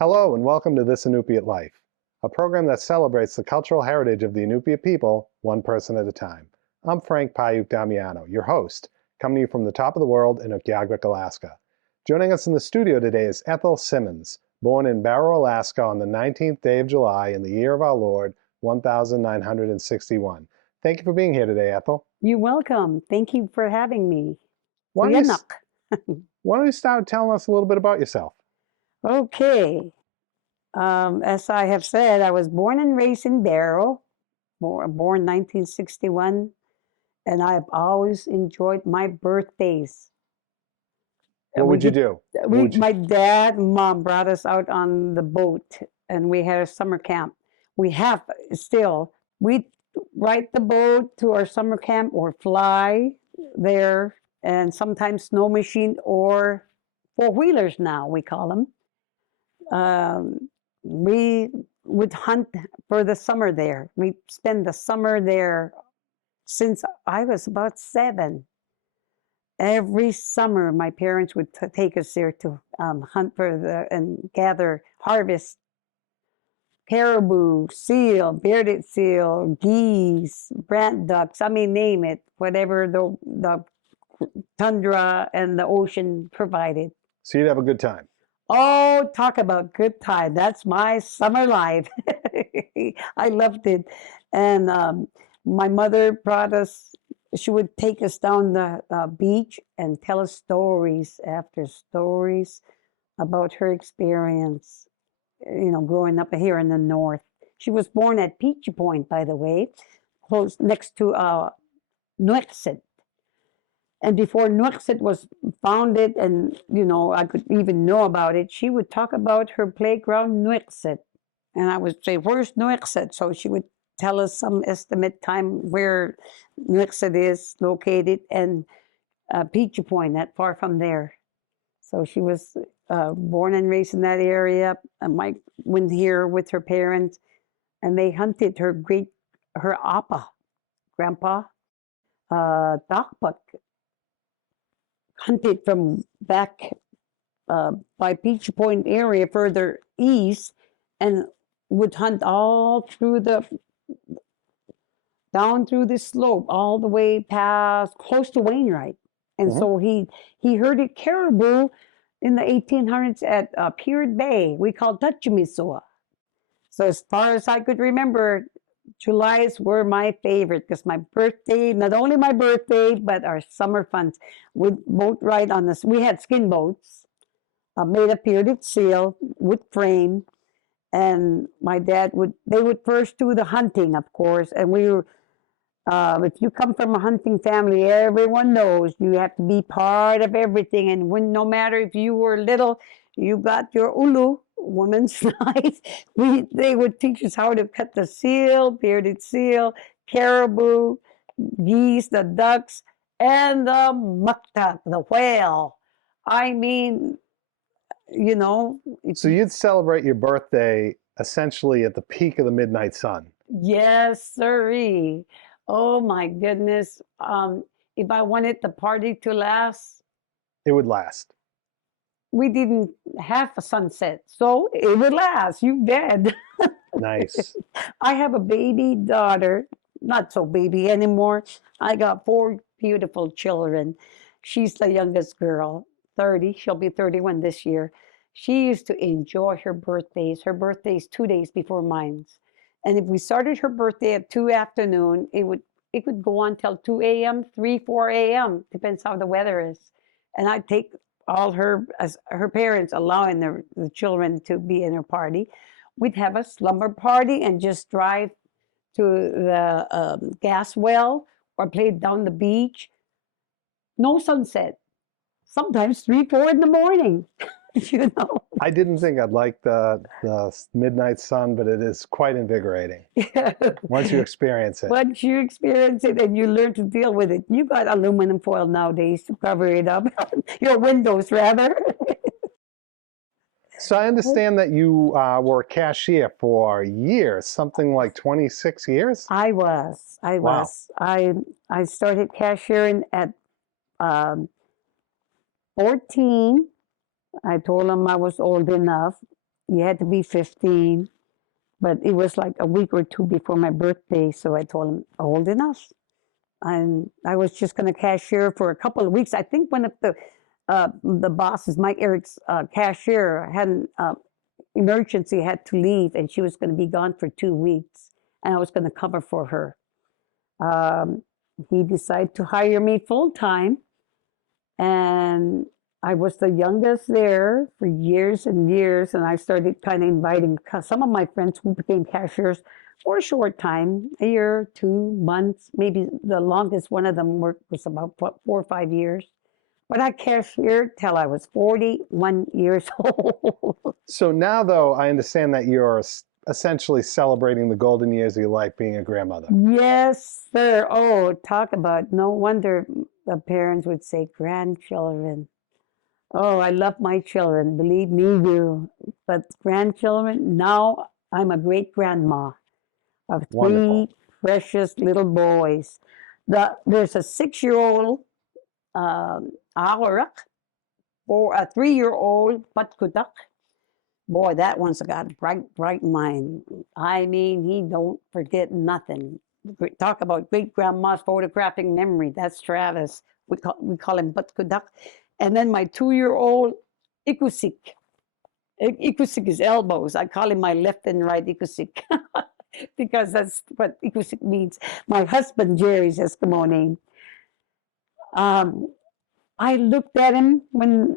Hello and welcome to This Inupiat Life, a program that celebrates the cultural heritage of the Inupiat people, one person at a time. I'm Frank Damiano, your host, coming to you from the top of the world in Utqiagvik, Alaska. Joining us in the studio today is Ethel Simmonds, born in Barrow, Alaska on the 19th day of July in the year of our Lord, 1961. Thank you for being here today, Ethel. You're welcome. Thank you for having me. Why don't you start telling us a little bit about yourself? Okay. As I have said, I was born and raised in Barrow, born 1961, and I've always enjoyed my birthdays. What would you do? My dad and mom brought us out on the boat, and we had a summer camp. We have still. We ride the boat to our summer camp or fly there, and sometimes snow machine or four-wheelers now, we call them. We would hunt for the summer there. We spent the summer there since I was about 7. Every summer, my parents would take us there to hunt for and harvest caribou, seal, bearded seal, geese, brant ducks. I mean, name it, whatever the tundra and the ocean provided. So you'd have a good time. Oh, talk about good time. That's my summer life. I loved it. And my mother brought us, she would take us down the beach and tell us stories after stories about her experience, growing up here in the north. She was born at Peachy Point, by the way, close next to Nuiqsut. And before Nuiqsut was founded and, I could even know about it, she would talk about her playground, Nuiqsut. And I would say, where's Nuiqsut? So she would tell us some estimate time where Nuiqsut is located and Peachy Point, not far from there. So she was born and raised in that area. And Mike went here with her parents, and they hunted her Appa, Grandpa, Dakpuk, hunted from back by Peachy Point area further east, and would hunt all through down through the slope, all the way past close to Wainwright. And so he herded caribou in the 1800s at Pierd Bay. We called Tutchimisoa. So as far as I could remember, Julys were my favorite because my birthday, not only my birthday, but our summer funs. We'd boat ride on this. We had skin boats made of bearded seal, wood frame. And my dad they would first do the hunting, of course. And we were, if you come from a hunting family, everyone knows you have to be part of everything. And no matter if you were little, you got your ulu, woman's knife. They would teach us how to cut the seal, bearded seal, caribou, geese, the ducks, and the muktak, the whale. I mean, So you'd celebrate your birthday essentially at the peak of the midnight sun. Yes, sirree. Oh my goodness. If I wanted the party to last, it would last. We didn't have a sunset, so it would last. You bet. Nice. I have a baby daughter, not so baby anymore. I got 4 beautiful children. She's the youngest girl, 30. She'll be 31 this year. She used to enjoy her birthdays. Her birthday's 2 days before mine. And if we started her birthday at 2 afternoon, it would go on till 2 a.m., 3, 4 a.m., depends how the weather is. And I'd take all her parents allowing the children to be in her party. We'd have a slumber party and just drive to the gas well or play down the beach. No sunset. Sometimes 3, 4 in the morning. I didn't think I'd like the midnight sun, but it is quite invigorating. Once you experience it. Once you experience it and you learn to deal with it. You got aluminum foil nowadays to cover it up. Your windows, rather. So I understand that you were a cashier for years, something like 26 years? I was. Wow. I started cashiering at 14. I told them I was old enough. you had to be 15. But it was like a week or two before my birthday, so I told him, old enough. And I was just going to cashier for a couple of weeks. I think one of the bosses, Mike Eric's cashier, had an emergency, had to leave, and she was going to be gone for 2 weeks, and I was going to cover for her. He decided to hire me full time, and I was the youngest there for years and years, and I started kind of inviting some of my friends who became cashiers for a short time, a year, 2 months, maybe the longest one of them worked was about 4 or 5 years. But I cashiered till I was 41 years old. So now, though, I understand that you're essentially celebrating the golden years of your life being a grandmother. Yes, sir. Oh, talk about, no wonder the parents would say grandchildren. Oh, I love my children, believe me, you. But grandchildren, now I'm a great grandma of 3 Wonderful. precious little boys. There's a 6-year-old Awarak, or a 3-year-old Patkudak. Boy, that one's got a bright mind. I mean, he don't forget nothing. Talk about great grandma's photographing memory. That's Travis. We call him Patkudak. And then my 2-year-old Ikusik. Ikusik is elbows. I call him my left and right Ikusik. Because that's what Ikusik means. My husband, Jerry's Eskimo name. I looked at him when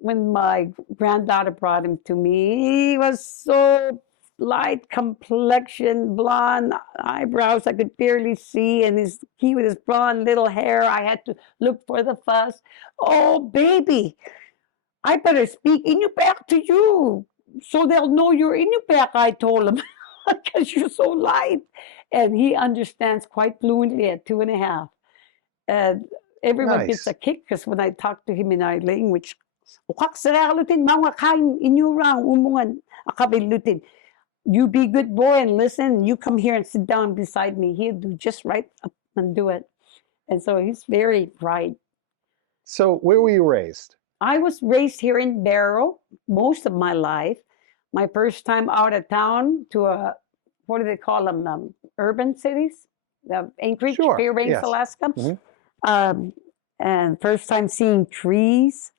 my granddaughter brought him to me. He was so light complexion, blonde eyebrows I could barely see, and he with his blonde little hair. I had to look for the fuss. Oh, baby, I better speak Inupiat to you so they'll know you're Inupiat, I told him, because you're so light. And he understands quite fluently at 2.5. And everyone gets a kick because when I talk to him in our language, you be good boy and listen. You come here and sit down beside me. He'll do just right up and do it. And so he's very bright. So where were you raised? I was raised here in Barrow most of my life. My first time out of town to what do they call them? Urban cities? Anchorage, Sure, Fairbanks, yes. Alaska. Mm-hmm. And first time seeing trees.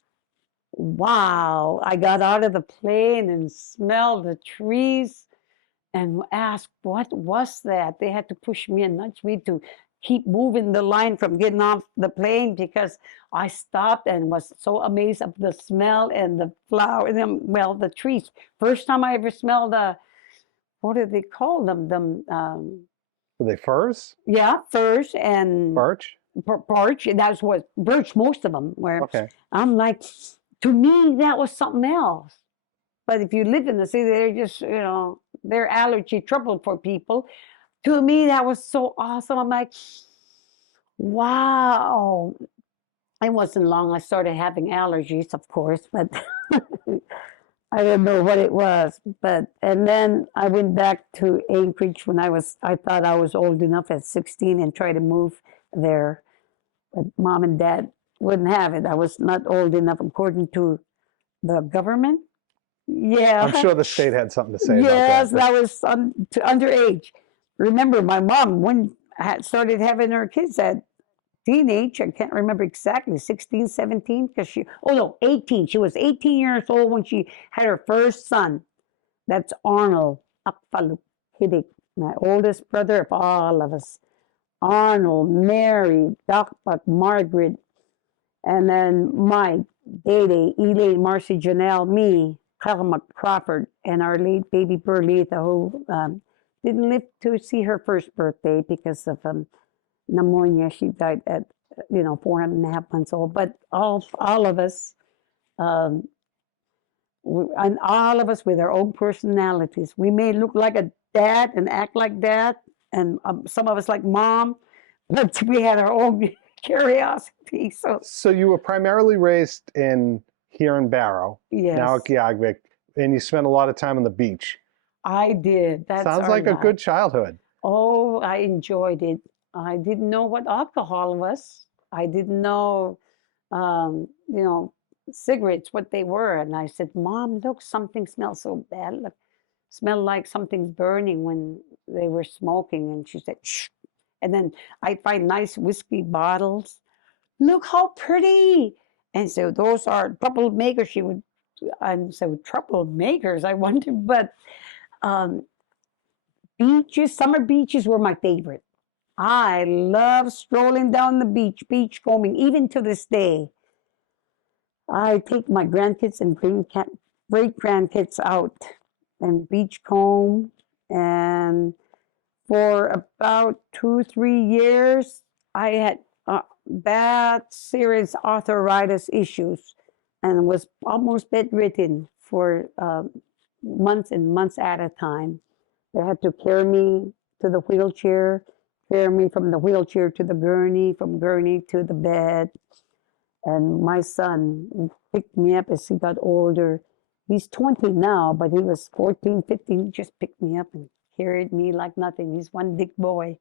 Wow, I got out of the plane and smelled the trees and asked, what was that? They had to push me and nudge me to keep moving the line from getting off the plane because I stopped and was so amazed of the smell and the flower, well, the trees. First time I ever smelled what do they call them? Were they firs? Yeah, firs and Birch? Birch. That's what birch, most of them were. Okay. I'm like, to me, that was something else. But if you live in the city, they're just, they're allergy trouble for people. To me, that was so awesome. I'm like, wow. It wasn't long. I started having allergies, of course, but I didn't know what it was. And then I went back to Anchorage when I thought I was old enough at 16 and tried to move there. But mom and dad wouldn't have it. I was not old enough according to the government. Yeah. I'm sure the state had something to say about that. Yes, that was underage. Remember, my mom, when started having her kids at teenage, I can't remember exactly, 16, 17, because 18. She was 18 years old when she had her first son. That's Arnold Akfaluk Hidik, my oldest brother of all of us. Arnold, Mary, Dakpak, Margaret, and then Mike, Dede, Elaine, Marcy, Janelle, me, Karma Crawford, and our late baby Berlitha, who didn't live to see her first birthday because of pneumonia. She died at 4.5 months old. But all of us, and all of us with our own personalities. We may look like a dad and act like dad, and some of us like mom, but we had our own curiosity. So you were primarily raised here in Barrow, yes, now at Utqiagvik, and you spent a lot of time on the beach. I did. That sounds like a good childhood. Oh, I enjoyed it. I didn't know what alcohol was. I didn't know, cigarettes, what they were. And I said, Mom, look, something smells so bad. Look, smelled like something's burning when they were smoking. And she said, shh. And then I find nice whiskey bottles. Look how pretty. And so those are troublemakers. She would, and so troublemakers, I wonder, but um, beaches, summer beaches were my favorite. I love strolling down the beach, beach combing, even to this day. I take my grandkids and great grandkids out and beach comb. And for about 2, 3 years, I had bad, serious arthritis issues and was almost bedridden for months and months at a time. They had to carry me to the wheelchair, carry me from the wheelchair to the gurney, from gurney to the bed. And my son picked me up as he got older. He's 20 now, but he was 14, 15. He just picked me up and carried me like nothing. He's one big boy.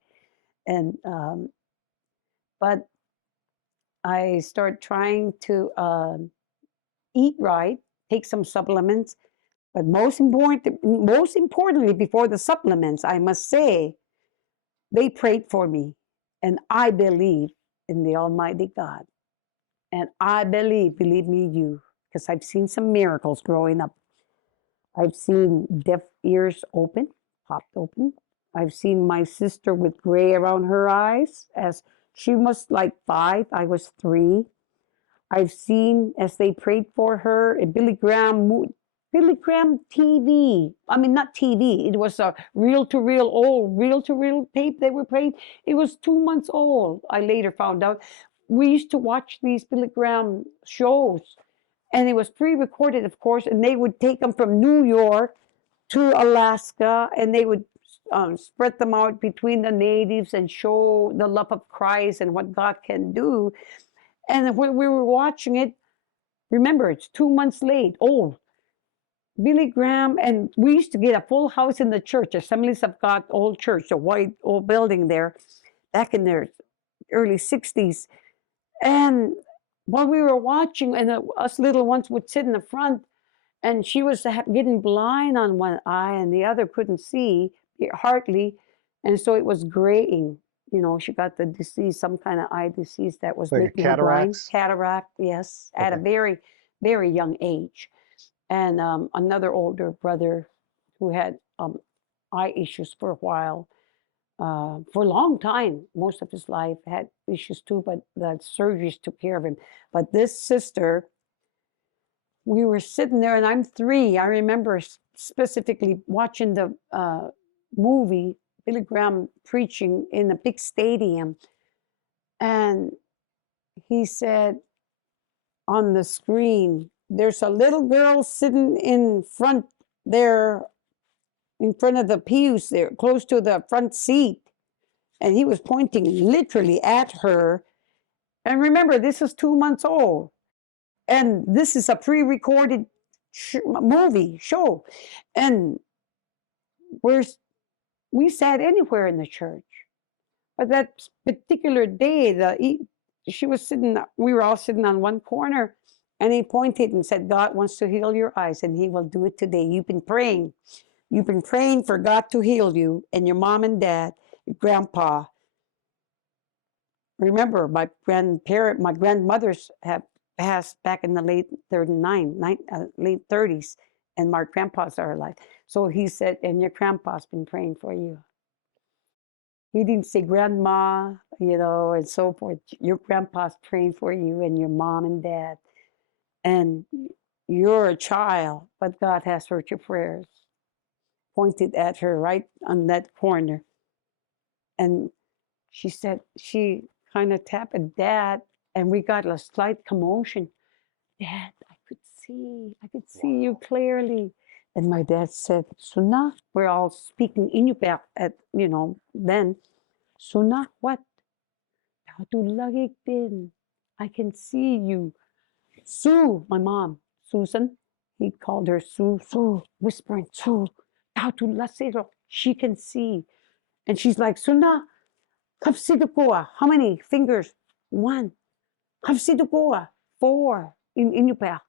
And but I started trying to eat right, take some supplements. But most importantly, before the supplements, I must say, they prayed for me. And I believe in the Almighty God. And I believe me, you, because I've seen some miracles growing up. I've seen deaf ears open, popped open. I've seen my sister with gray around her eyes as she was like 5, I was 3. I've seen as they prayed for her a Billy Graham TV. I mean, not TV. It was a reel to reel tape they were playing. It was 2 months old. I later found out. We used to watch these Billy Graham shows, and it was pre-recorded, of course. And they would take them from New York to Alaska, and they would spread them out between the natives and show the love of Christ and what God can do. And when we were watching it, remember, it's 2 months late, old. Billy Graham, and we used to get a full house in the church, Assemblies of God old church, a white old building there, back in their early 60s. And while we were watching, and us little ones would sit in the front, and she was getting blind on one eye, and the other couldn't see hardly, and so it was graying. You know, she got the disease, some kind of eye disease that was Like making her blind. cataracts? Cataract, yes, at a very, very young age. And another older brother who had eye issues for a while, for a long time, most of his life, had issues too, but the surgeries took care of him. But this sister, we were sitting there, and I'm 3. I remember specifically watching the movie, Billy Graham preaching in a big stadium. And he said on the screen, there's a little girl sitting in front there, in front of the pews there, close to the front seat. And he was pointing literally at her. And remember, this is 2 months old. And this is a pre-recorded movie show. And we sat anywhere in the church. But that particular day, she was sitting, we were all sitting on one corner, and he pointed and said, God wants to heal your eyes, and he will do it today. You've been praying. You've been praying for God to heal you, and your mom and dad, your grandpa. Remember, my grandmothers have passed back in the late 30s, and my grandpas are alive. So he said, and your grandpa's been praying for you. He didn't say grandma, and so forth. Your grandpa's praying for you and your mom and dad. And you're a child, but God has heard your prayers. Pointed at her right on that corner. And she said, she kind of tapped at Dad, and we got a slight commotion. Dad, I could see you clearly. And my dad said, Suna, we're all speaking Inupiat then. Suna, what? Utqiagvik, I can see you. Sue, my mom, Susan, he called her Sue, whispering, Sue, she can see. And she's like, Suna, how many fingers? 1. 4. in Inupiat.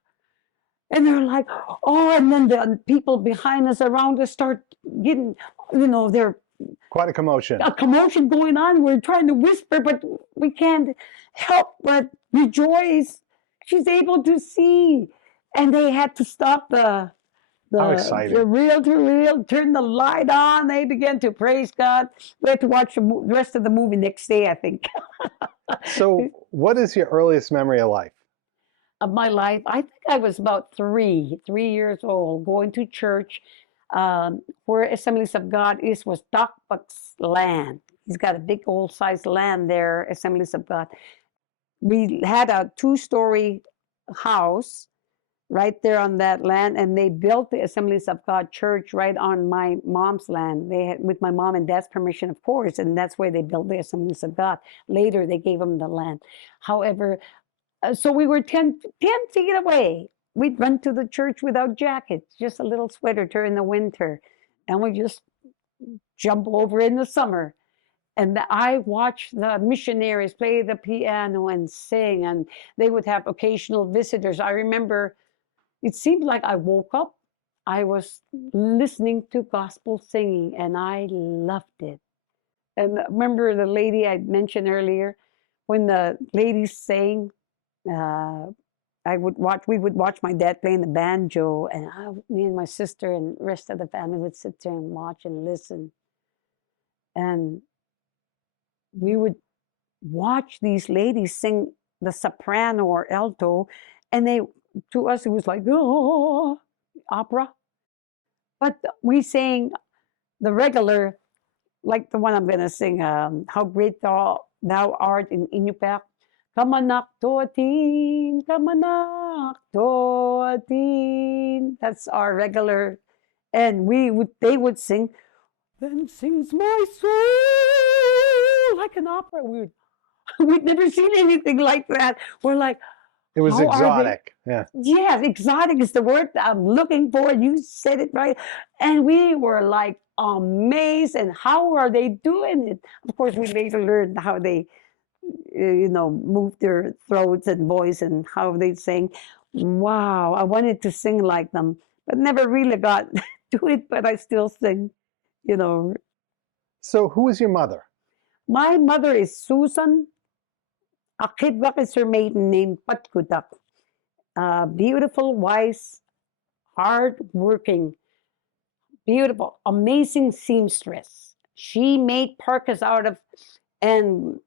And they're like, oh, and then the people behind us, around us, start getting, they're Quite a commotion. a commotion going on. We're trying to whisper, but we can't help but rejoice. She's able to see. And they had to stop How exciting. the reel to reel, turn the light on. They began to praise God. We had to watch the rest of the movie next day, I think. So, what is your earliest memory of life? Of my life, I think I was about 3 years old, going to church. Where Assemblies of God was Utqiagvik's land. He's got a big old sized land there, Assemblies of God. We had a 2-story house right there on that land, and they built the Assemblies of God church right on my mom's land. They had, with my mom and dad's permission, of course, and that's where they built the Assemblies of God. Later, they gave them the land. However, so we were 10 feet away. We'd run to the church without jackets, just a little sweater during the winter, and we just jump over in the summer. And I watched the missionaries play the piano and sing, and they would have occasional visitors. I remember it seemed like I woke up. I was listening to gospel singing, and I loved it. And remember the lady I mentioned earlier, when the ladies sang, we would watch my dad playing the banjo, and me and my sister and the rest of the family would sit there and watch and listen. And we would watch these ladies sing the soprano or alto, and to us, it was like, oh, opera. But we sang the regular, like the one I'm going to sing, How Great Thou Art in Inupiat. Kamanak toatin, kamanak toatin. That's our regular. And they would sing, then sings my soul, like an opera. We'd never seen anything like that. We're like, it was exotic. Yeah. Yes, exotic is the word I'm looking for. You said it right. And we were like amazed. And how are they doing it? Of course, we later learned how they move their throats and voice and how they sing. Wow, I wanted to sing like them, but never really got to it, but I still sing, So who is your mother? My mother is Susan. Utqiagvik is her maiden name, Patkutak. Beautiful, wise, hard-working, beautiful, amazing seamstress. She made parkas out of, and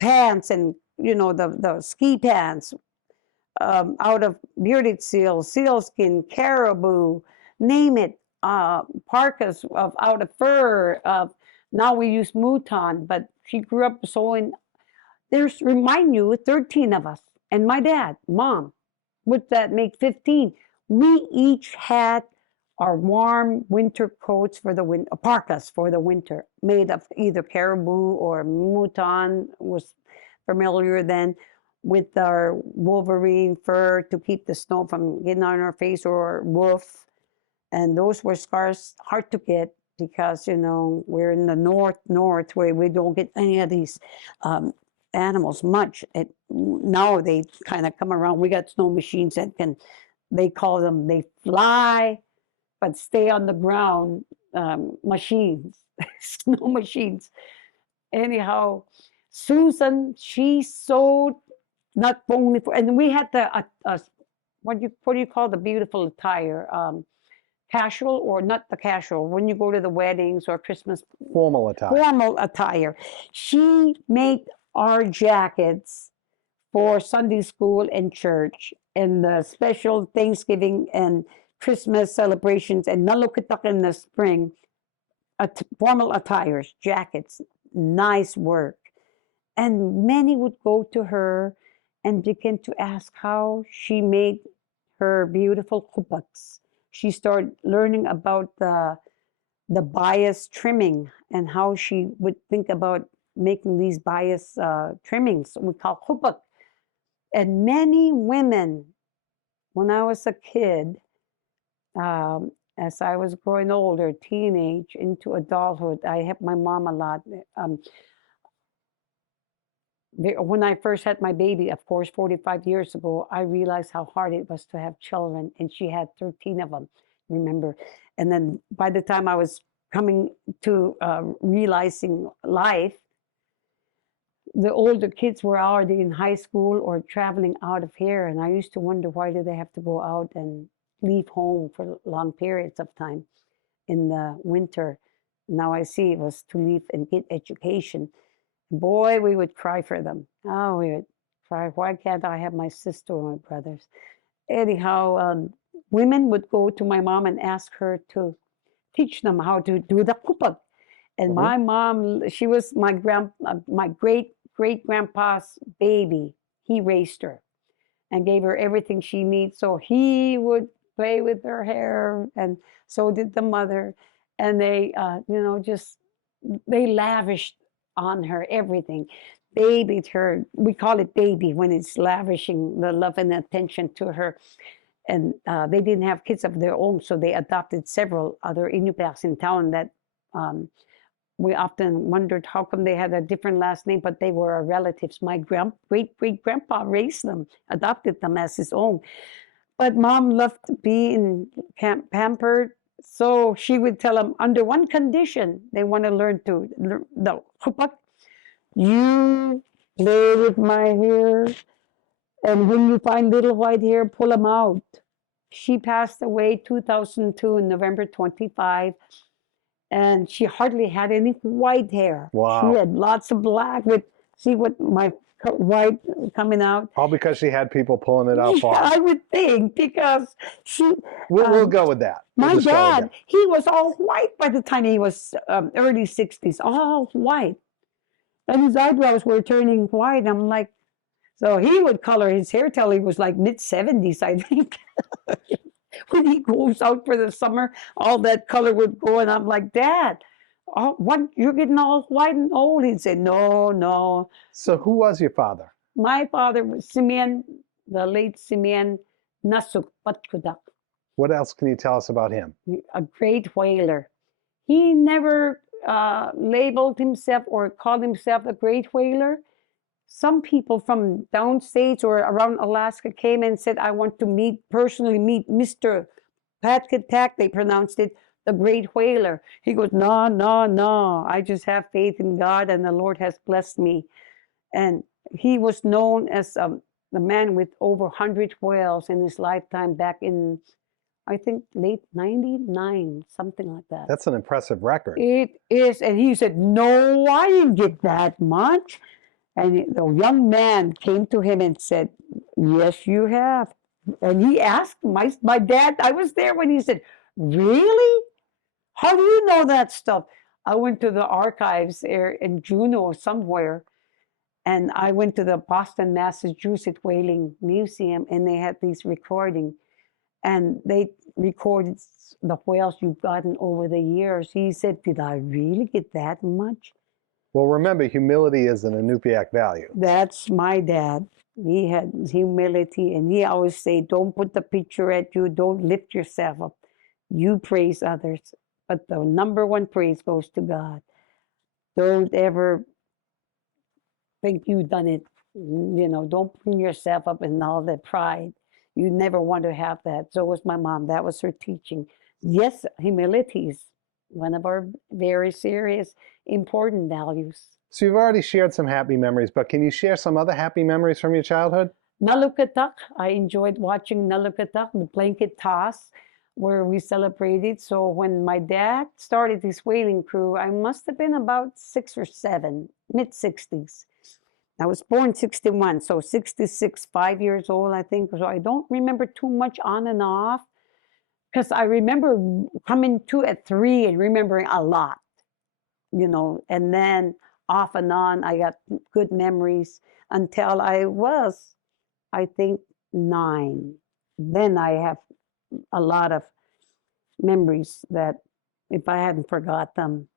pants, and the ski pants, out of bearded seal, sealskin, caribou, name it. Parkas out of fur. Now we use mouton, but she grew up sewing. Remind you, 13 of us, and my dad, mom. Would that make 15? We each had our warm winter coats for the winter, parkas for the winter, made of either caribou or mouton, was familiar then, with our wolverine fur to keep the snow from getting on our face, or wolf. And those were scarce, hard to get, because we're in the north where we don't get any of these animals much. Now they kind of come around. We got snow machines that they fly but stay on the ground, machines, snow machines. Anyhow, Susan, she sewed not only for, and we had what do you call the beautiful attire? Casual, or not the casual, when you go to the weddings or Christmas. Formal attire. Formal attire. She made our jackets for Sunday school and church, and the special Thanksgiving and Christmas celebrations, and Nalukitak in the spring. Formal attires, jackets, nice work. And many would go to her and begin to ask how she made her beautiful kubaks. She started learning about the bias trimming, and how she would think about making these bias trimmings we call kubak. And many women, when I was a kid, as I was growing older, teenage into adulthood, I helped my mom a lot. when I first had my baby, of course, 45 years ago, I realized how hard it was to have children, and she had 13 of them, remember? And then by the time I was coming to realizing life, the older kids were already in high school or traveling out of here, and I used to wonder, why do they have to go out and leave home for long periods of time in the winter? Now I see it was to leave and get education. Boy, we would cry for them. Oh, we would cry. Why can't I have my sister or my brothers? Anyhow, women would go to my mom and ask her to teach them how to do the kupag. And Mhm. my mom, she was my great great grandpa's baby. He raised her and gave her everything she needs. So he would play with her hair, and so did the mother. And they, just they lavished on her everything, babied her. We call it baby when it's lavishing the love and attention to her. And they didn't have kids of their own, so they adopted several other Inupiats in town that we often wondered how come they had a different last name, but they were our relatives. My great great grandpa raised them, adopted them as his own. But mom loved being pampered, so she would tell them under one condition: they want to learn to the hupak. You play with my hair, and when you find little white hair, pull them out. She passed away 2002, November 25, and she hardly had any white hair. She Wow. had lots of black with, see what my white coming out. All because she had people pulling it out for Yeah, her. I would think because she. We'll go with that. We'll My just go with dad, that. he was all white by the time he was early 60s, all white. And his eyebrows were turning white. I'm like, so he would color his hair till he was like mid 70s, I think. When he goes out for the summer, all that color would go, and I'm like, Dad, oh, what, you're getting all white and old. He'd say, no, no. So who was your father? My father was Simeon, the late Simeon Nasuk Patkudak, What else can you tell us about him? a great whaler. He never labeled himself or called himself a great whaler. Some people from downstate or around Alaska came and said, I want to personally meet Mr. Patkatak, they pronounced it, the great whaler. He goes, no, no, no. I just have faith in God, and the Lord has blessed me. And he was known as the man with over 100 whales in his lifetime back in, I think, late 99, something like that. That's an impressive record. It is. And he said, no, I didn't get that much. And the young man came to him and said, yes, you have. And he asked my dad, I was there when he said, really? How do you know that stuff? I went to the archives there in Juneau or somewhere, and I went to the Boston, Massachusetts Whaling Museum, and they had these recordings, and they recorded the whales you've gotten over the years. He said, did I really get that much? Well, remember, humility is an Inupiat value. That's my dad. He had humility, and he always say, don't put the picture at you, don't lift yourself up. You praise others, but the number one praise goes to God. Don't ever think you've done it. Don't bring yourself up in all that pride. You never want to have that. So was my mom. That was her teaching. Yes, humility is one of our very serious, important values. So you've already shared some happy memories, but can you share some other happy memories from your childhood? Nalukatak, I enjoyed watching Nalukatak, the blanket toss, where we celebrated. So when my dad started his whaling crew, I must have been about 6 or 7, mid-60s. I was born 61, so 66, 5 years old, I think. So I don't remember too much on and off, because I remember coming to at 3 and remembering a lot, and then off and on, I got good memories until I was, I think, 9. Then I have a lot of memories that if I hadn't forgot them,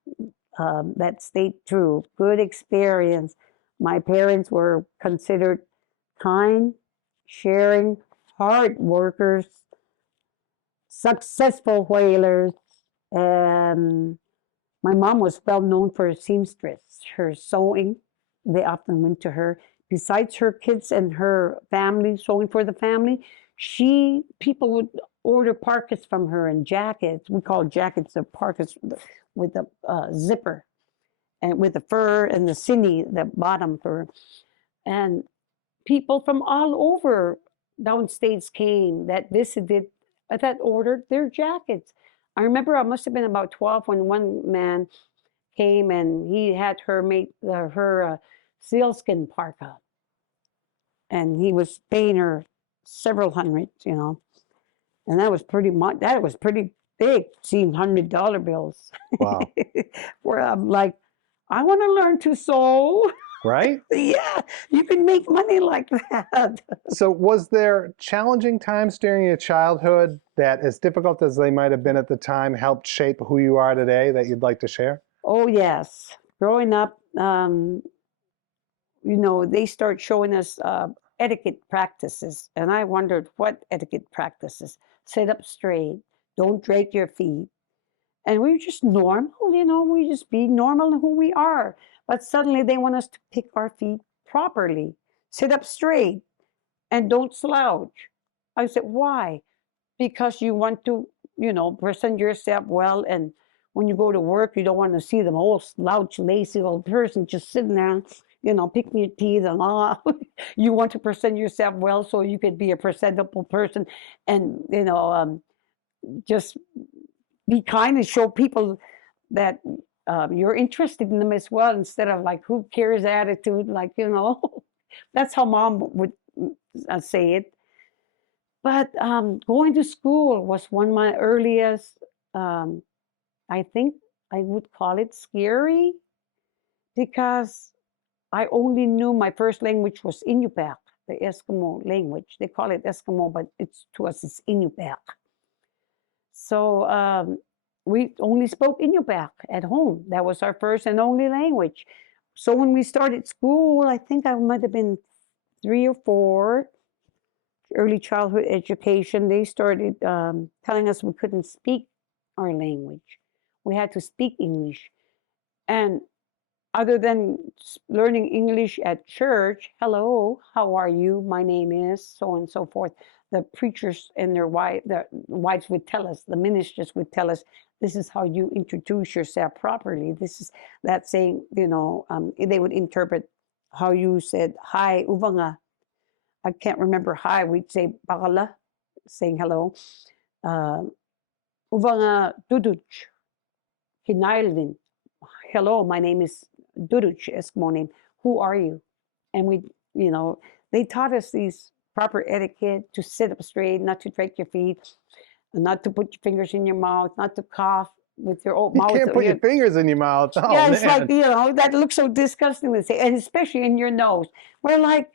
that stayed true. Good experience. My parents were considered kind, sharing, hard workers, successful whalers, and my mom was well known for her seamstress, her sewing, they often went to her. Besides her kids and her family, sewing for the family, people would order parkas from her and jackets. We call jackets the parkas with the zipper and with the fur and the cine, the bottom fur. And people from all over downstates came that visited, that ordered their jackets. I remember I must have been about 12 when one man came and he had her make her sealskin parka, and he was paying her several hundred, and that was pretty much. That was pretty big. Seeing $100 bills. Wow. Where I'm like, I want to learn to sew. Right? Yeah, you can make money like that. So was there challenging times during your childhood that, as difficult as they might have been at the time, helped shape who you are today that you'd like to share? Oh, yes. Growing up, they start showing us etiquette practices. And I wondered, what etiquette practices? Sit up straight. Don't drag your feet. And we were just normal, we just be normal in who we are. But suddenly they want us to pick our feet properly. Sit up straight and don't slouch. I said, why? Because you want to, present yourself well. And when you go to work, you don't want to see them old slouch, lazy old person just sitting there, picking your teeth and all. You want to present yourself well so you could be a presentable person and, just be kind and show people that you're interested in them as well, instead of like, who cares attitude, like, that's how mom would say it. But going to school was one of my earliest, I think I would call it scary, because I only knew my first language was Inupiat, the Eskimo language. They call it Eskimo, but to us it's Inupiat. So we only spoke Inupiat at home. That was our first and only language. So when we started school, I think I might have been 3 or 4, early childhood education, they started telling us we couldn't speak our language. We had to speak English. And other than learning English at church, hello, how are you? My name is so and so forth. The preachers and their wives would tell us, the ministers would tell us, this is how you introduce yourself properly. This is that saying, they would interpret how you said, hi, uvanga. I can't remember hi. We'd say bakala, saying hello. Uvanga duduch, kinailvin. Hello, my name is Duduch, Eskimo name. Who are you? And they taught us these proper etiquette, to sit up straight, not to drag your feet, not to put your fingers in your mouth, not to cough with your old mouth. You can't put your fingers in your mouth. Oh, yeah, it's man. like, that looks so disgusting to say, and especially in your nose. We're like,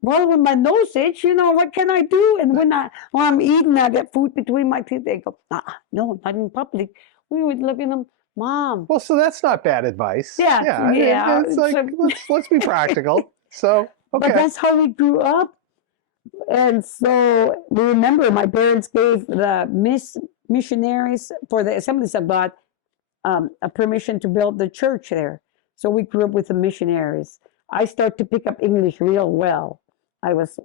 well, when my nose itch, what can I do? And when I'm eating, I get food between my teeth. They go, no, not in public. We would look at them, Mom. Well, so that's not bad advice. Yeah. It's like, let's be practical. So, okay. But that's how we grew up. And so we remember my parents gave the missionaries for the Assemblies of God a permission to build the church there. So we grew up with the missionaries. I started to pick up English real well. I was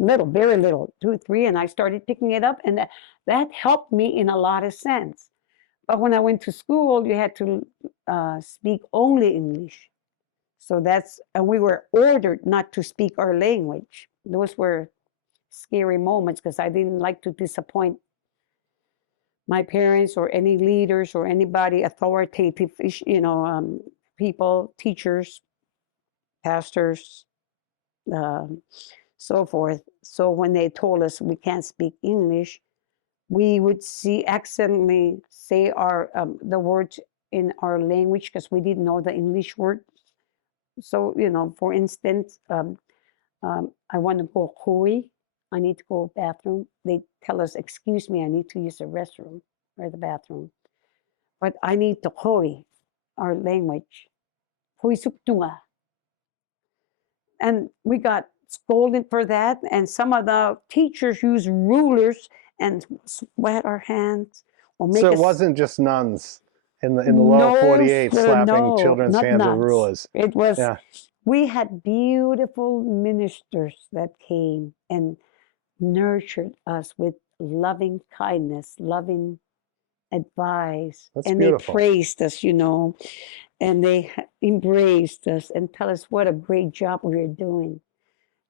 little, very little, 2, 3, and I started picking it up, and that helped me in a lot of sense. But when I went to school, you had to speak only English. So and we were ordered not to speak our language. Those were scary moments, because I didn't like to disappoint my parents or any leaders or anybody authoritative, people, teachers, pastors, so forth. So when they told us we can't speak English, we would accidentally say the words in our language, because we didn't know the English word. So, for instance, I want to go hui. I need to go to the bathroom. They tell us, excuse me, I need to use the restroom or the bathroom. But I need to hui, our language. Hui suktunga. And we got scolded for that. And some of the teachers used rulers and sweat our hands. So it wasn't just nuns. in the lower No, 48, sir, slapping no, children's not hands with nuts. rulers. It was, Yeah, we had beautiful ministers that came and nurtured us with loving kindness, loving advice, that's and they beautiful. praised us, and they embraced us and tell us what a great job we were doing.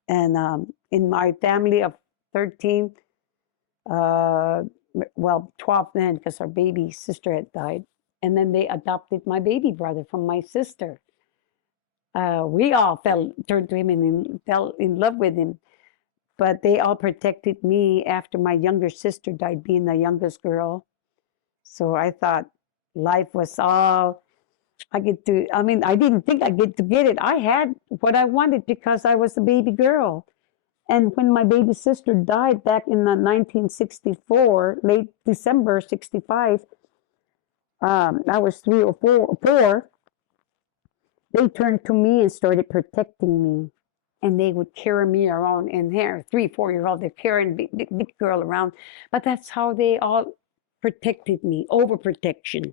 And in my family of 13, uh, well, 12 then, because our baby sister had died. And then they adopted my baby brother from my sister. We all turned to him and fell in love with him. But they all protected me after my younger sister died, being the youngest girl. So I thought life was all I get to. I mean, I didn't think I get to get it. I had what I wanted because I was a baby girl. And when my baby sister died back in the 1964, late December 65, I was 3 or 4. They turned to me and started protecting me. And they would carry me around in here, 3, 4 year old, they're carrying big girl around. But that's how they all protected me, overprotection.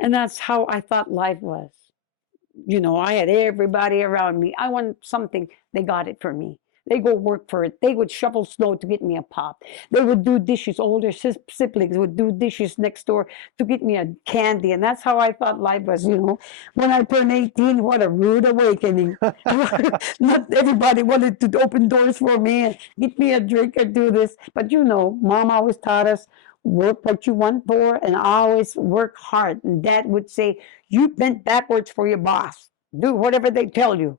And that's how I thought life was. I had everybody around me. I want something, they got it for me. They go work for it. They would shovel snow to get me a pop. They would do dishes. Older siblings would do dishes next door to get me a candy. And that's how I thought life was, When I turned 18, what a rude awakening. Not everybody wanted to open doors for me and get me a drink or do this. But mom always taught us work what you want for and always work hard. And dad would say, you bent backwards for your boss. Do whatever they tell you.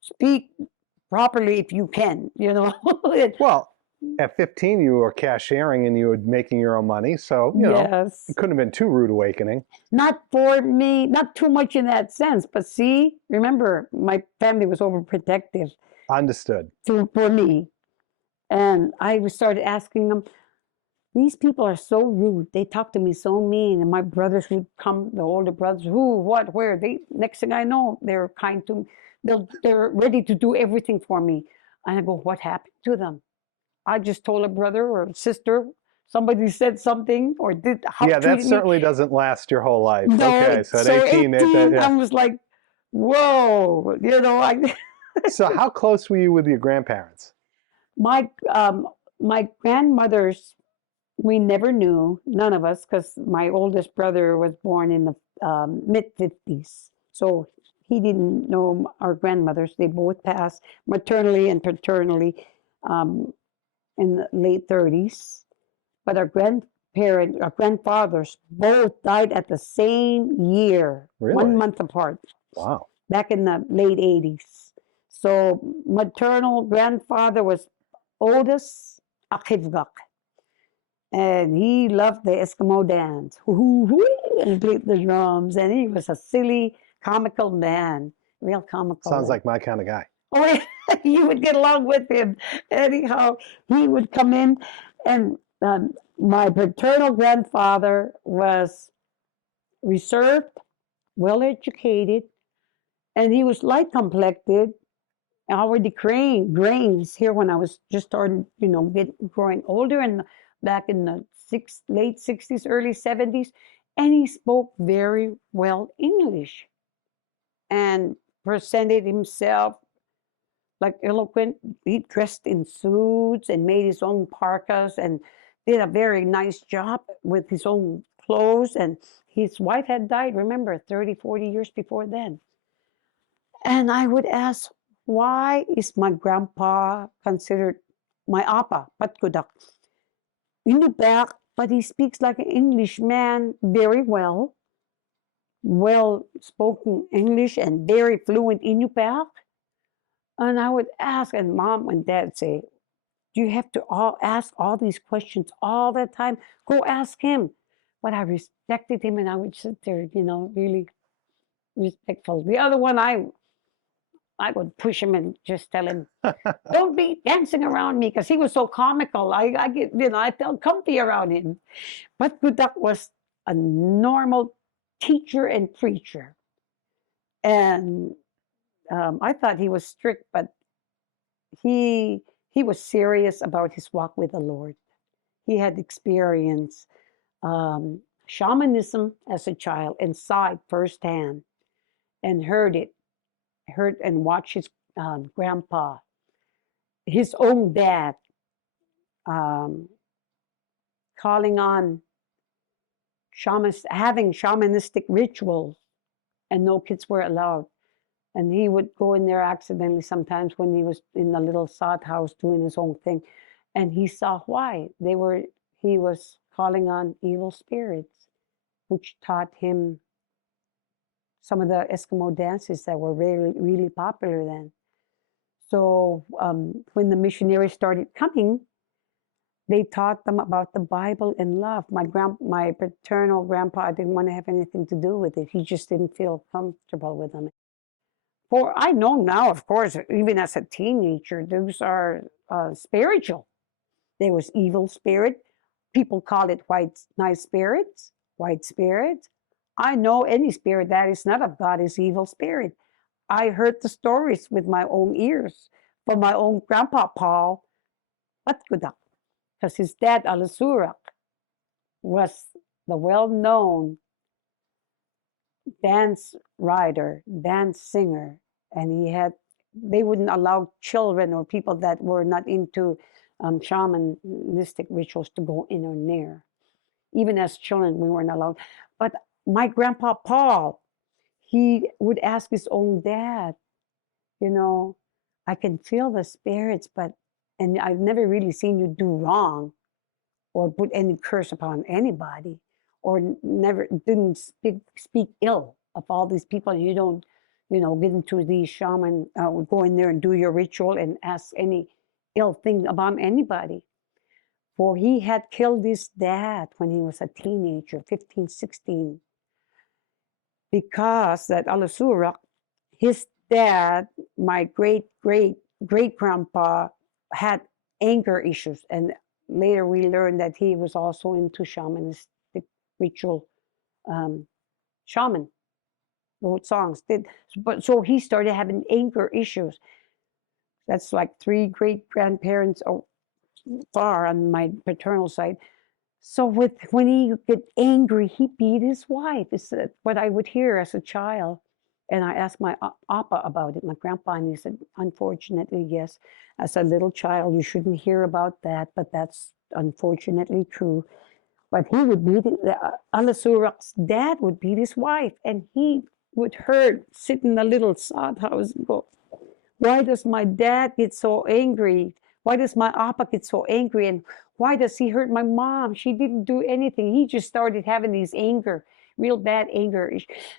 Speak properly if you can. Well, at 15, you were cashiering and you were making your own money. So, Yes. it couldn't have been too rude awakening. Not for me, not too much in that sense. But see, remember, my family was overprotective Understood. for me. And I started asking them, these people are so rude. They talk to me so mean. And my brothers would come, the older brothers, who, what, where. Next thing I know, they're kind to me. They're ready to do everything for me. And I go, what happened to them? I just told a brother or a sister, somebody said something or did how Yeah, that treated me. certainly doesn't last your whole life. No, Okay, so at so 18, 18, yeah. I was like, whoa, So how close were you with your grandparents? my my grandmothers, we never knew, none of us, because my oldest brother was born in the mid-50s. So he didn't know our grandmothers. They both passed maternally and paternally in the late 30s. But our grandfathers both died at the same year, Really? 1 month apart. Wow. Back in the late 80s. So maternal grandfather was Otis Utqiagvik. And he loved the Eskimo dance. And played the drums. And he was a silly, comical man. Real comical. Sounds like my kind of guy. Oh, yeah, you would get along with him. Anyhow, he would come in, and my paternal grandfather was reserved, well educated, and he was light complected, already grains here when I was just starting, growing older and back in the late 60s, early 70s. And he spoke very well English and presented himself like eloquent. He dressed in suits and made his own parkas and did a very nice job with his own clothes. And his wife had died, remember, 30, 40 years before then. And I would ask, why is my grandpa considered my appa, Patkudak? Inupiat, but he speaks like an Englishman very well spoken English and very fluent Inupiat. And I would ask, and mom and dad say, do you have to ask all these questions all the time? Go ask him. But I respected him and I would sit there, really respectful. The other one, I would push him and just tell him, don't be dancing around me, because he was so comical. I get, I felt comfy around him. But Budak was a normal teacher and preacher. And I thought he was strict, but he was serious about his walk with the Lord. He had experience. shamanism as a child and saw it firsthand and heard and watched his grandpa, his own dad, um, calling on shamans, having shamanistic rituals, and no kids were allowed. And he would go in there accidentally sometimes when he was in the little sod house doing his own thing. And he saw why. He was calling on evil spirits, which taught him some of the Eskimo dances that were really, really popular then. So when the missionaries started coming, they taught them about the Bible and love. My paternal grandpa didn't want to have anything to do with it. He just didn't feel comfortable with them. For I know now, of course, even as a teenager, those are spiritual. There was evil spirit. People call it nice spirits, white spirits. I know any spirit that is not of God is evil spirit. I heard the stories with my own ears from my own grandpa, Paul Utqiagvik, because his dad, Alasurak, was the well-known dance rider, dance singer, and they wouldn't allow children or people that were not into shamanistic rituals to go in or near. Even as children, we weren't allowed. But my grandpa Paul, he would ask his own dad, I can feel the spirits, and I've never really seen you do wrong or put any curse upon anybody, or never didn't speak ill of all these people. You don't, get into these shaman, go in there and do your ritual and ask any ill thing about anybody. For he had killed his dad when he was a teenager, 15, 16, because that Alasurak, his dad, my great grandpa, had anger issues, and later we learned that he was also into shamanistic ritual. Shaman wrote songs, so he started having anger issues. That's like 3 great grandparents far on my paternal side. So when he get angry, he beat his wife. Is what I would hear as a child. And I asked my Appa about it, my grandpa, and he said, unfortunately, yes. As a little child, you shouldn't hear about that, but that's unfortunately true. But he would beat Alasurak's dad would beat his wife, and he would sit in the little sod house and go, why does my dad get so angry? Why does my Appa get so angry? And why does he hurt my mom? She didn't do anything. He just started having these real bad anger.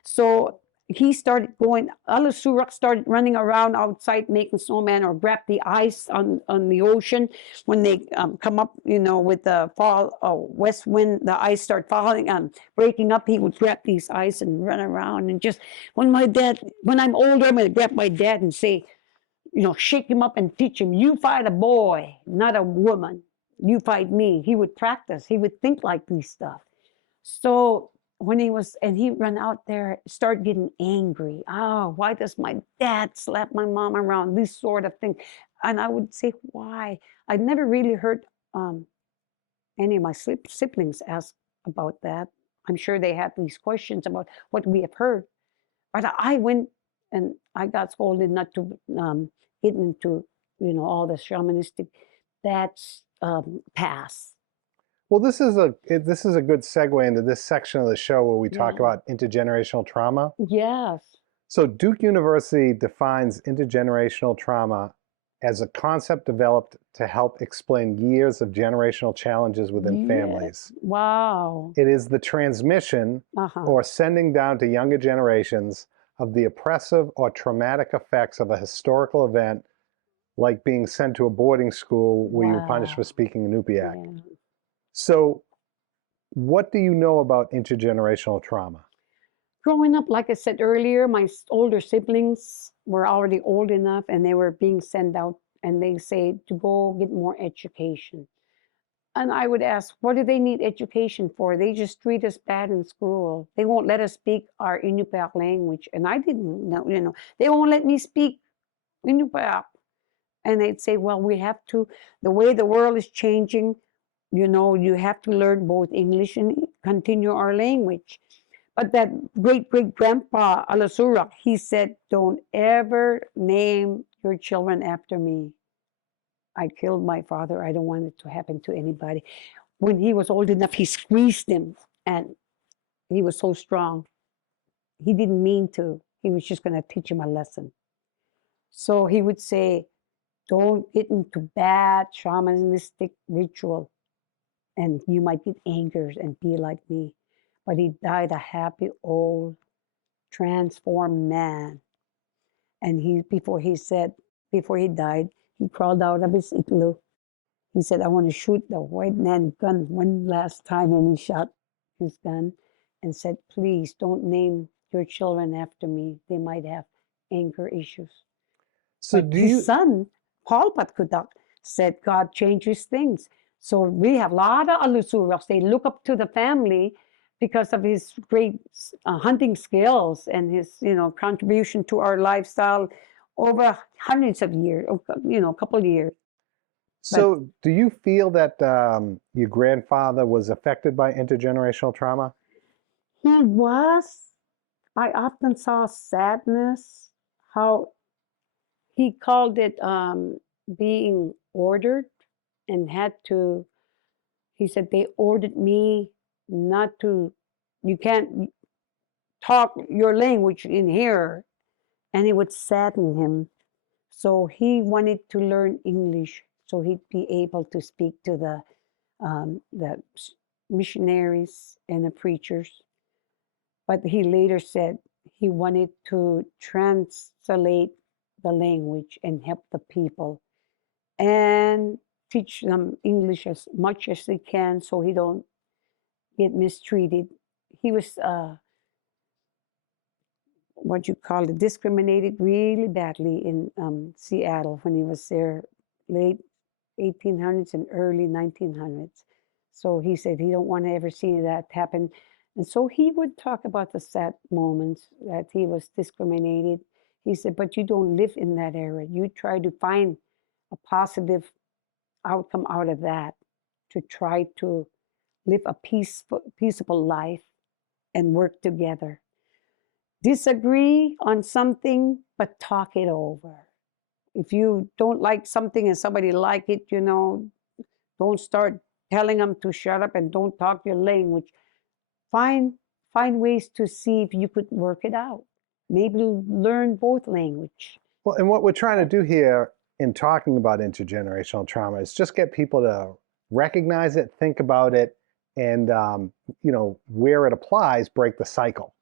So he started Alasurak started running around outside making snowman or grab the ice on the ocean. When they come up, with the west wind, the ice start falling and breaking up, he would grab these ice and run around. And just when I'm older, I'm going to grab my dad and say, shake him up and teach him, you fight a boy, not a woman. You fight me. He would practice. He would think like these stuff. So when he'd run out there, start getting angry. Why does my dad slap my mom around? This sort of thing. And I would say, why? I'd never really heard any of my siblings ask about that. I'm sure they had these questions about what we have heard. But I went and I got scolded not to get into, all the shamanistic. That's pass. Well, this is a good segue into this section of the show where we talk about intergenerational trauma. Yes. So Duke University defines intergenerational trauma as a concept developed to help explain years of generational challenges within families. Wow. It is the transmission or sending down to younger generations of the oppressive or traumatic effects of a historical event, like being sent to a boarding school where you were punished for speaking Inupiat. Yeah. So what do you know about intergenerational trauma? Growing up, like I said earlier, my older siblings were already old enough and they were being sent out, and they say to go get more education. And I would ask, what do they need education for? They just treat us bad in school. They won't let us speak our Inupiat language. And I didn't know, they won't let me speak Inupiat. And they'd say, well, we have to, the way the world is changing, you have to learn both English and continue our language. But that great-great-grandpa Alasura, he said, don't ever name your children after me. I killed my father. I don't want it to happen to anybody. When he was old enough, he squeezed him, and he was so strong. He didn't mean to. He was just going to teach him a lesson. So he would say, don't get into bad shamanistic ritual, and you might get angered and be like me. But he died a happy, old, transformed man. And before he died, he crawled out of his igloo. He said, I want to shoot the white man gun one last time. And he shot his gun and said, please don't name your children after me. They might have anger issues. So But his son, Paul Patkudak, said God changes things. So we have a lot of Alusuras. They look up to the family because of his great hunting skills and his, contribution to our lifestyle over hundreds of years, a couple of years. So do you feel that your grandfather was affected by intergenerational trauma? He was. I often saw sadness, how he called it being ordered, and he said, they ordered me not to, you can't talk your language in here. And it would sadden him. So he wanted to learn English so he'd be able to speak to the missionaries and the preachers. But he later said he wanted to translate the language and help the people and teach them English as much as they can so he don't get mistreated. He was discriminated really badly in Seattle when he was there, late 1800s and early 1900s. So he said he don't want to ever see that happen. And so he would talk about the sad moments that he was discriminated. He said, but you don't live in that era. You try to find a positive outcome out of that, to try to live a peaceable life and work together. Disagree on something, but talk it over. If you don't like something and somebody like it, don't start telling them to shut up and don't talk your language. Find ways to see if you could work it out. Maybe learn both language. Well, and what we're trying to do here in talking about intergenerational trauma is just get people to recognize it, think about it, and where it applies, break the cycle.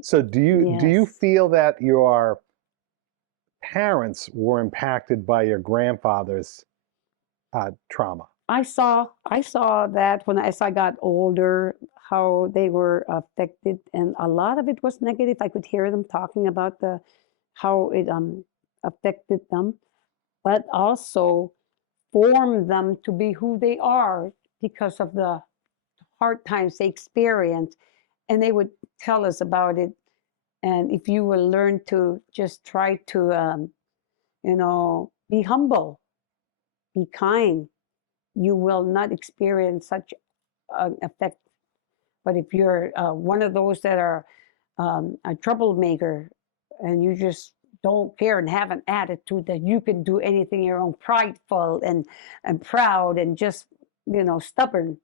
So do you feel that your parents were impacted by your grandfather's trauma? I saw that as I got older, how they were affected, and a lot of it was negative. I could hear them talking about how it affected them, but also formed them to be who they are because of the hard times they experienced, and they would tell us about it. And if you will learn to just try to, be humble, be kind, you will not experience such an effect. But if you're one of those that are a troublemaker and you just don't care and have an attitude that you can do anything your own, prideful and proud and just, stubborn,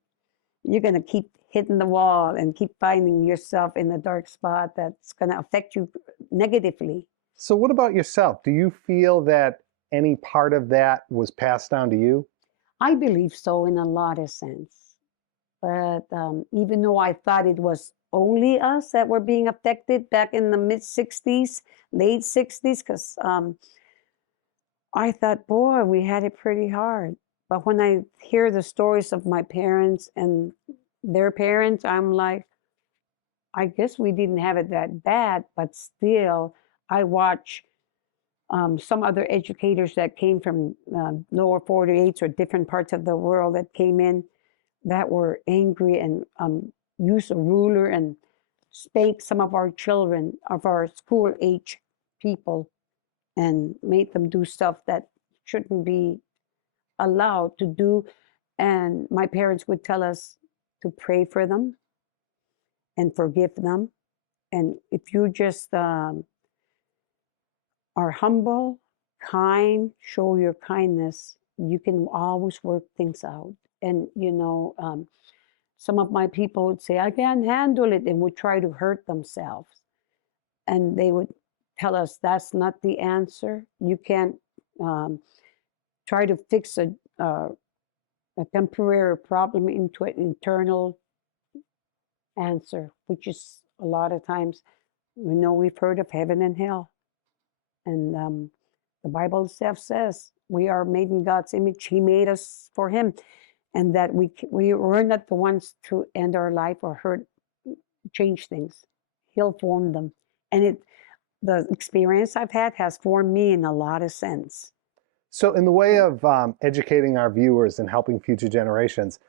you're going to keep hitting the wall and keep finding yourself in a dark spot that's going to affect you negatively. So what about yourself? Do you feel that any part of that was passed down to you? I believe so in a lot of sense. But even though I thought it was only us that were being affected back in the mid-60s, late 60s, because I thought, boy, we had it pretty hard. But when I hear the stories of my parents and their parents, I'm like, I guess we didn't have it that bad, but still, I watch some other educators that came from lower 48s or different parts of the world that came in that were angry and used a ruler and spanked some of our children, of our school age people, and made them do stuff that shouldn't be allowed to do. And my parents would tell us to pray for them and forgive them. And if you just are humble, kind, show your kindness, you can always work things out. And, some of my people would say, I can't handle it, and would try to hurt themselves. And they would tell us that's not the answer. You can't try to fix a temporary problem into an internal answer, which is a lot of times, we've heard of heaven and hell. And the Bible itself says we are made in God's image. He made us for Him. And that we're not the ones to end our life or change things. He'll form them. And the experience I've had has formed me in a lot of sense. So in the way of educating our viewers and helping future generations,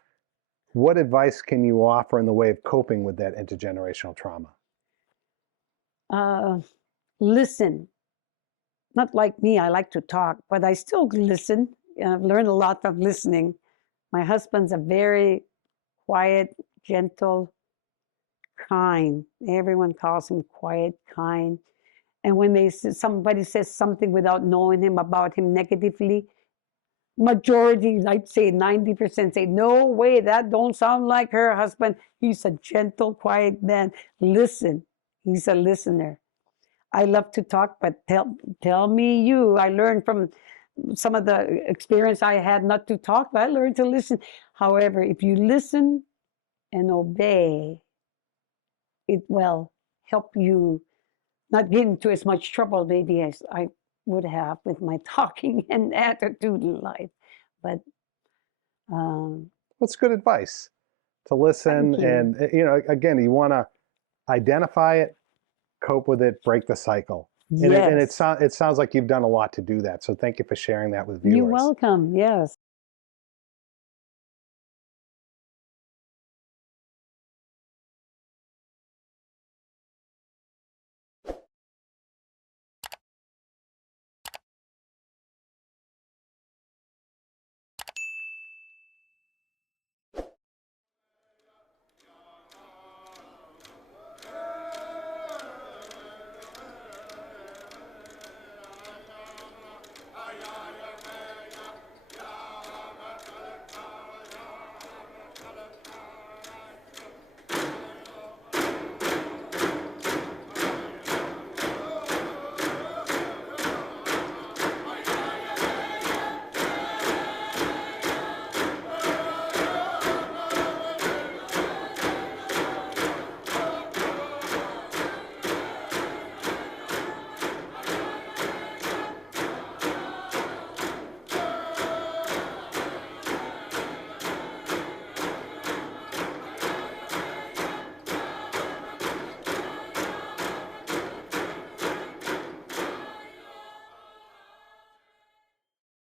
what advice can you offer in the way of coping with that intergenerational trauma? Listen. Not like me, I like to talk, but I still listen. I've learned a lot from listening. My husband's a very quiet, gentle, kind. Everyone calls him quiet, kind. And when somebody says something without knowing him about him negatively, majority, I'd say 90% say, no way, that don't sound like her husband. He's a gentle, quiet man. Listen, he's a listener. I love to talk, but tell me you. I learned from some of the experience I had not to talk, but I learned to listen. However, if you listen and obey, it will help you not get into as much trouble maybe as I would have with my talking and attitude in life. But that's good advice, to listen. And again, you want to identify it, cope with it, break the cycle. Yes. And it sounds like you've done a lot to do that. So thank you for sharing that with viewers. You're welcome. Yes.